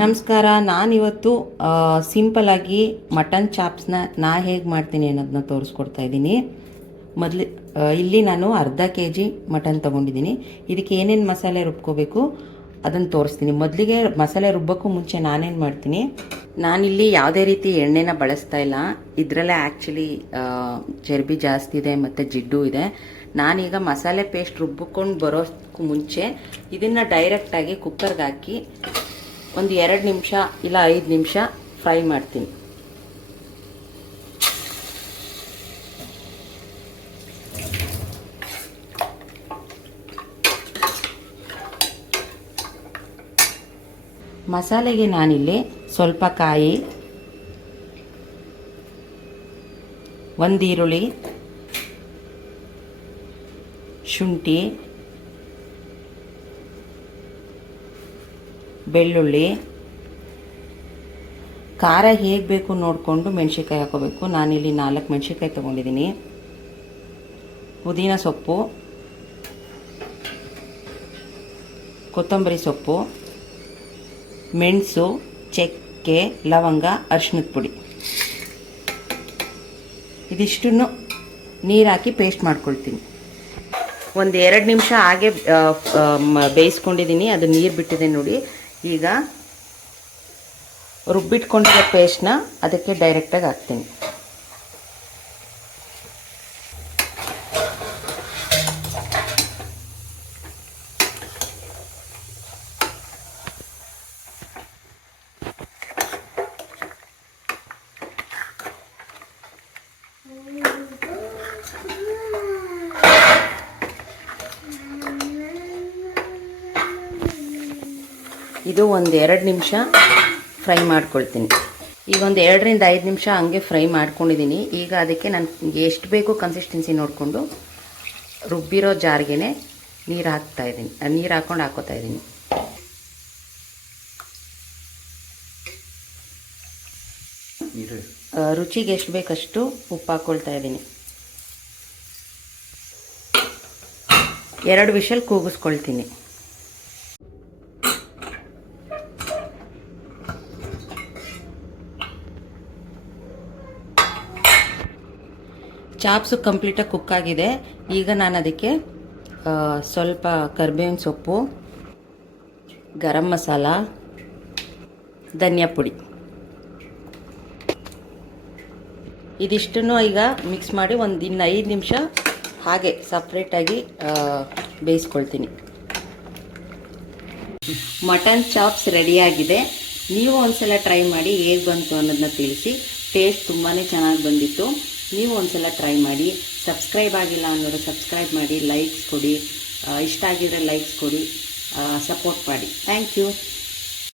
ನಮಸ್ಕಾರ. ನಾನಿವತ್ತು ಸಿಂಪಲಾಗಿ ಮಟನ್ ಚಾಪ್ಸ್ನ ಹೇಗೆ ಮಾಡ್ತೀನಿ ಅನ್ನೋದನ್ನ ತೋರಿಸ್ಕೊಡ್ತಾ ಇದ್ದೀನಿ. ಇಲ್ಲಿ ನಾನು ಅರ್ಧ kg ಮಟನ್ ತೊಗೊಂಡಿದ್ದೀನಿ. ಇದಕ್ಕೆ ಏನೇನು ಮಸಾಲೆ ರುಬ್ಕೋಬೇಕು ಅದನ್ನು ತೋರಿಸ್ತೀನಿ. ಮೊದಲಿಗೆ ಮಸಾಲೆ ರುಬ್ಬೋಕ್ಕೂ ಮುಂಚೆ ನಾನೇನು ಮಾಡ್ತೀನಿ, ನಾನಿಲ್ಲಿ ಯಾವುದೇ ರೀತಿ ಎಣ್ಣೆನ ಬಳಸ್ತಾ ಇಲ್ಲ. ಇದರಲ್ಲೇ ಆ್ಯಕ್ಚುಲಿ ಚರ್ಬಿ ಜಾಸ್ತಿ ಇದೆ ಮತ್ತು ಜಿಡ್ಡು ಇದೆ. ನಾನೀಗ ಮಸಾಲೆ ಪೇಸ್ಟ್ ರುಬ್ಬಿಕೊಂಡು ಬರೋಕ್ಕೂ ಮುಂಚೆ ಇದನ್ನು ಡೈರೆಕ್ಟಾಗಿ ಕುಕ್ಕರ್ಗೆ ಹಾಕಿ ಒಂದು 2 ನಿಮಿಷ ಇಲ್ಲ 5 ನಿಮಿಷ ಫ್ರೈ ಮಾಡ್ತೀನಿ. ಮಸಾಲೆಗೆ ನಾನಿಲ್ಲಿ ಸ್ವಲ್ಪ ಕಾಯಿ, 1 ಈರುಳ್ಳಿ, ಶುಂಠಿ, ಬೆಳ್ಳುಳ್ಳಿ, ಖಾರ ಹೇಗೆ ಬೇಕು ನೋಡಿಕೊಂಡು ಮೆಣಸಿನ್ಕಾಯಿ ಹಾಕೋಬೇಕು. ನಾನಿಲ್ಲಿ 4 ಮೆಣಸಿನ್ಕಾಯಿ ತೊಗೊಂಡಿದ್ದೀನಿ. ಪುದೀನ ಸೊಪ್ಪು, ಕೊತ್ತಂಬರಿ ಸೊಪ್ಪು, ಮೆಣಸು, ಚಕ್ಕೆ, ಲವಂಗ, ಅರಿಶಿಣದ ಪುಡಿ. ಇದಿಷ್ಟನ್ನು ನೀರು ಹಾಕಿ ಪೇಸ್ಟ್ ಮಾಡ್ಕೊಳ್ತೀನಿ. ಒಂದು 2 ನಿಮಿಷ ಹಾಗೆ ಬೇಯಿಸ್ಕೊಂಡಿದ್ದೀನಿ. ಅದು ನೀರು ಬಿಟ್ಟಿದೆ ನೋಡಿ. ಈಗ ರುಬ್ಬಿಟ್ಕೊಂಡಿರೋ ಪೇಸ್ಟ್ನ ಅದಕ್ಕೆ ಡೈರೆಕ್ಟಾಗಿ ಹಾಕ್ತೀನಿ. ಇದು ಒಂದು 2 ನಿಮಿಷ ಫ್ರೈ ಮಾಡ್ಕೊಳ್ತೀನಿ. ಈಗ ಒಂದು 2 ರಿಂದ 5 ನಿಮಿಷ ಹಂಗೆ ಫ್ರೈ ಮಾಡ್ಕೊಂಡಿದ್ದೀನಿ. ಈಗ ಅದಕ್ಕೆ ನನಗೆ ಎಷ್ಟು ಬೇಕು ಕನ್ಸಿಸ್ಟೆನ್ಸಿ ನೋಡಿಕೊಂಡು ರುಬ್ಬಿರೋ ಜಾರ್ಗೆ ನೀರು ಹಾಕ್ತಾಯಿದ್ದೀನಿ. ನೀರು ಹಾಕ್ಕೊಂಡು ಹಾಕೋತಾ ಇದ್ದೀನಿ. ರುಚಿಗೆ ಎಷ್ಟು ಬೇಕಷ್ಟು ಉಪ್ಪು ಹಾಕ್ಕೊಳ್ತಾ ಇದ್ದೀನಿ. 2 ವಿಷಲ್ ಕೂಗಿಸ್ಕೊಳ್ತೀನಿ. ಚಾಪ್ಸು ಕಂಪ್ಲೀಟಾಗಿ ಕುಕ್ ಆಗಿದೆ. ಈಗ ನಾನು ಅದಕ್ಕೆ ಸ್ವಲ್ಪ ಕರಿಬೇವಿನ ಸೊಪ್ಪು, ಗರಂ ಮಸಾಲ, ಧನಿಯಾ ಪುಡಿ ಇದಿಷ್ಟನ್ನು ಈಗ ಮಿಕ್ಸ್ ಮಾಡಿ ಇನ್ನು 5 ನಿಮಿಷ ಹಾಗೆ ಸಪ್ರೇಟಾಗಿ ಬೇಯಿಸ್ಕೊಳ್ತೀನಿ. ಮಟನ್ ಚಾಪ್ಸ್ ರೆಡಿಯಾಗಿದೆ. ನೀವು ಒಂದ್ಸಲ ಟ್ರೈ ಮಾಡಿ ಹೇಗೆ ಬಂತು ಅನ್ನೋದನ್ನ ತಿಳಿಸಿ. ಟೇಸ್ಟ್ ತುಂಬಾ ಚೆನ್ನಾಗಿ ಬಂದಿತ್ತು. ನೀವು ಒಂದ್ಸಲ ಟ್ರೈ ಮಾಡಿ. ಸಬ್ಸ್ಕ್ರೈಬ್ ಆಗಿಲ್ಲ ಅನ್ನೋರು ಸಬ್ಸ್ಕ್ರೈಬ್ ಮಾಡಿ, ಲೈಕ್ಸ್ ಕೊಡಿ, ಇಷ್ಟ ಆಗಿದ್ರೆ ಲೈಕ್ಸ್ ಕೊಡಿ, ಸಪೋರ್ಟ್ ಮಾಡಿ. Thank you.